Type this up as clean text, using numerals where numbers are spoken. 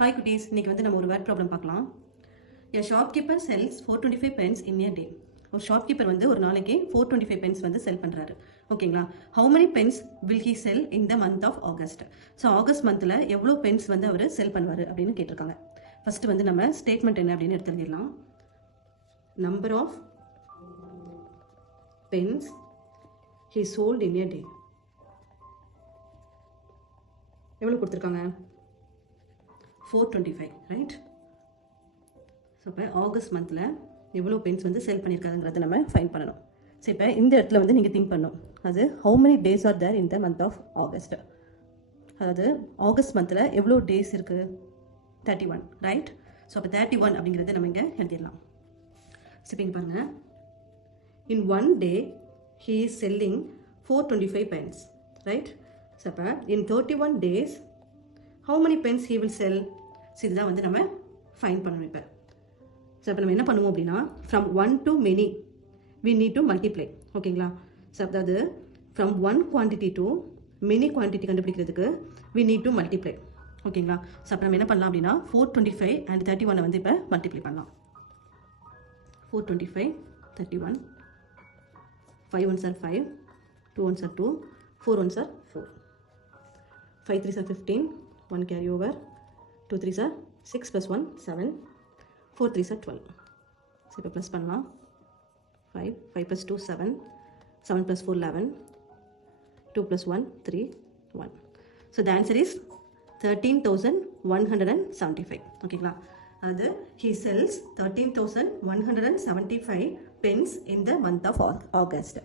Hi குட்டீஸ், இன்னைக்கு வந்து நம்ம ஒரு வேர்ட் ப்ராப்ளம் பார்க்கலாம். A shopkeeper sells 425 pens in a day. ஒரு ஷாப்கீப்பர் வந்து ஒரு நாளைக்கு 425 pens வந்து செல் பண்றாரு. ஓகேங்களா? How many pens will he sell in the month of August? So August மந்த்ல எவ்வளோ பென்ஸ் வந்து அவர் செல் பண்ணுவார் அப்படின்னு கேட்டிருக்காங்க. ஃபர்ஸ்ட் வந்து நம்ம ஸ்டேட்மெண்ட் என்ன அப்படின்னு எடுத்துக்கலாம். Number of pens he sold in a day. எவ்வளோ கொடுத்துருக்காங்க? 425, ரைட்? ஸோ இப்போ ஆகஸ்ட் மந்தில் எவ்வளோ பென்ஸ் வந்து செல் பண்ணியிருக்காங்கிறத நம்ம ஃபைன் பண்ணணும். ஸோ இப்போ இந்த இடத்துல வந்து நீங்கள் திங்க் பண்ணணும், அது how many days are there in the month of August. அதாவது ஆகஸ்ட் மந்தில் எவ்வளோ டேஸ் இருக்குது? 31, ரைட்? ஸோ அப்போ 31 அப்படிங்கிறத நம்ம இங்கே எழுதிடலாம். ஸோ இப்போ இங்கே பாருங்கள், in one day he is selling 425 pens, right? So அப்போ இன் 31 days how many pens he will sell? So இதுதான் வந்து நம்ம ஃபைன் பண்ணணும். இப்போ ஸோ இப்போ நம்ம என்ன பண்ணுவோம் அப்படின்னா, from 1 to many we need to multiply. ஓகேங்களா? ஸோ அதாவது from 1 quantity to many quantity கண்டுபிடிக்கிறதுக்கு we need to multiply. ஓகேங்களா? ஸோ அப்போ நம்ம என்ன பண்ணலாம் அப்படின்னா 425 and 31 வந்து இப்போ மல்டிப்ளை பண்ணலாம். 425 31, 5 ones are 5, 2 ones are 2, 4 ones are 4, 5 3s are 15, 1 carry over, 2 3s are 6 plus 1 7, 4 3s are 12. So இப்போ ப்ளஸ் பண்ணலாம். 5 5 plus 2 7, 7 plus 4 11, 2 plus 1 3 1. So the answer is 13,175. ஓகேங்களா? அது he sells 13,175 pens in the month of August.